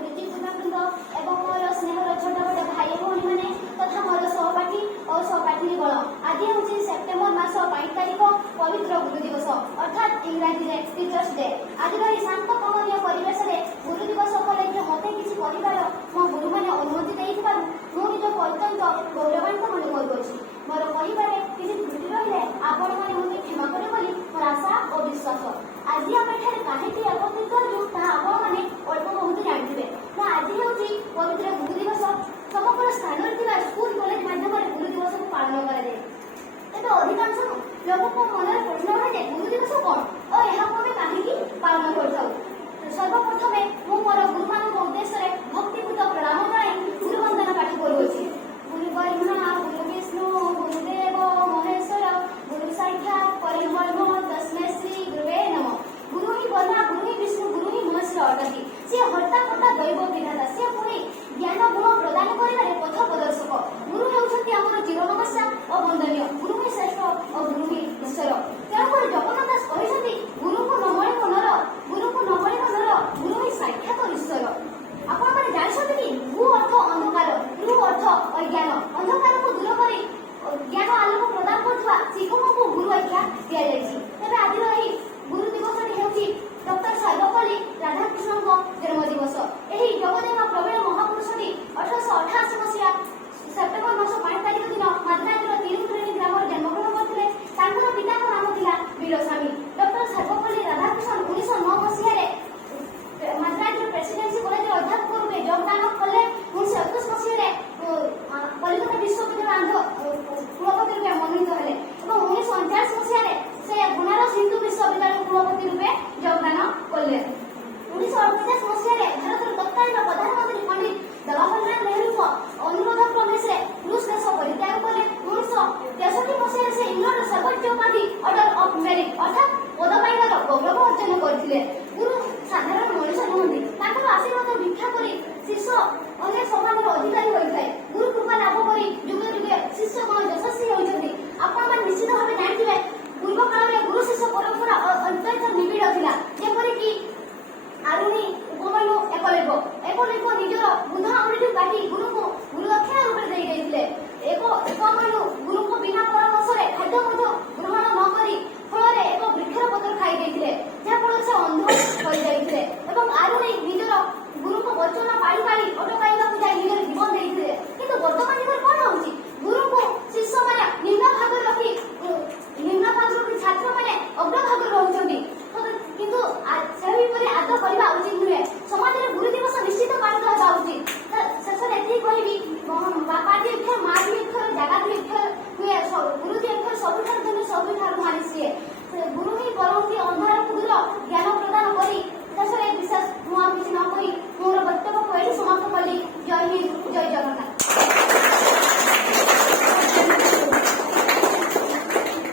गुरुजी गुरुवृंद एवं मोर स्नेहर छोट छोट भाई भौणी मैंने तथा मोर सहपाठी और सहपाठी गण आज हूँ सेप्टेम्बर मास 5 तारिख पवित्र गुरु दिवस अर्थात इंग्राजी टीचर्स डे। आज शांत कमनीय परिवेश गुरु दिवस उपलक्षे मत किसी कह मो गुरु मैंने अनुमति मुझे अत्यंत गौरवान्वित मन करुँच। मोर कह किसी त्रुटि रही आपण मैंने क्षमा करें मोर आशा और विश्वास। आज आम कहीं एकत्रित होलु आपण मैंने अल्प बहुत जानते ना आज हूँ पवित्र गुरु दिवस समग्र स्थान स्कूल कॉलेज माध्यम गुरु दिवस को पालन कराए। अधिकांश लोकों मन में प्रश्न उठे गुरु दिवस कौन और यह कहीं पालन कर। सर्वप्रथम मुझ मोर गुरु मान उद्देश्य भक्तिपूत प्रणाम जन गुरु वंदना पाठ करुँच। गुरु ब्रह्मा गुरु विष्णु गुरुदेव महेश्वर गुरु साक्षात् परब्रह्म तस्मै श्री गुरुवे नमः। गुरु ही ब्रह्मा गुरु ही विष्णु गुरु ही महेश्वर अटंती। सी हर्ता कर्ता दैव विधाता सी पुणी ज्ञान गुण प्रदान कर पथ प्रदर्शक। गुरु होती आम चिर नमस्या और वंदनीय गुरु ही श्रेष्ठ और गुरु ही ईश्वर। तेणुकर जगन्नाथ दास कहते गुरु को नमणिक नर गुरु को नमणिक नर गुरु ही साक्षात ईश्वर। आपण मैंने जानते कि गु अर्थ अंधकार रु अर्थ अज्ञान अंधकार को दूर कर ज्ञान आलोक प्रदान करथवा शिक्षक को गुरु आख्या दिया जायछि। तबे आज रही गुरु दिवस हेउछि डॉक्टर सर्वपल्ली राधाकृष्णन जन्म दिवस। एही जगदेव प्रवीण महापुरुषटी 1888 मसीहा सेप्टेम्बर मास 5 तारिख दिन माद्राजर तिरुपुरेणी ग्राम जन्मग्रहण करथिले। तांकर पिताଙ୍କ नाम थिला वीरस्वामी। डॉक्टर सर्वपल्ली राधाकृष्णन 1909 मसीहा माद्राजर प्रेसिडेंसी कॉलेज अध्यापक रूपे योगदान कले। 1921 मसीहा कलिकता विश्वविद्यालय कुलपति रूपे मनोनीत हेले और 1949 मसीहा से बनारस हिंदू विश्वविद्यालय कुलपति रूपे योगदान कले। 1948 मसीहा भारत तत्कालीन प्रधानमंत्री पंडित जवाहरलाल नेहरू अनुरोध क्रमे से रूस देश परित्याग कले। 1963 मसीहा से इंग्लैंड सर्वोच्च उपाधि ऑर्डर ऑफ मेरिट अर्थात पद पाइबार गौरव अर्जन करथिले। गुरु साधारण मनुष्य नुहंती ताकर आशीर्वाद भिक्षा करी शिष्य अन्य समाजर अधिकारी होइଥାଏ। गुरु कृपा लाभ करी जुगे जुगे शिष्य गण यशस्वी होइछथि। आपण मान निश्चित भावे जानथिबे पूर्व काल में गुरु शिष्य परंपरा अत्यंत निबिड़ थिला। जेपरि कि आरुणी उपमनु एकलेख निजर बुध आंगुठी काटी गुरु को गुरु दक्षिणा रूप दे देइथिले। उपमनु गुरु को बिना परामर्श रे खाद्य मध्य ग्रहण न करी फल रे एक वृक्षर पत्र खाई देइथिले। जहा फल से अंध होई जाइथिले एवं आरुणी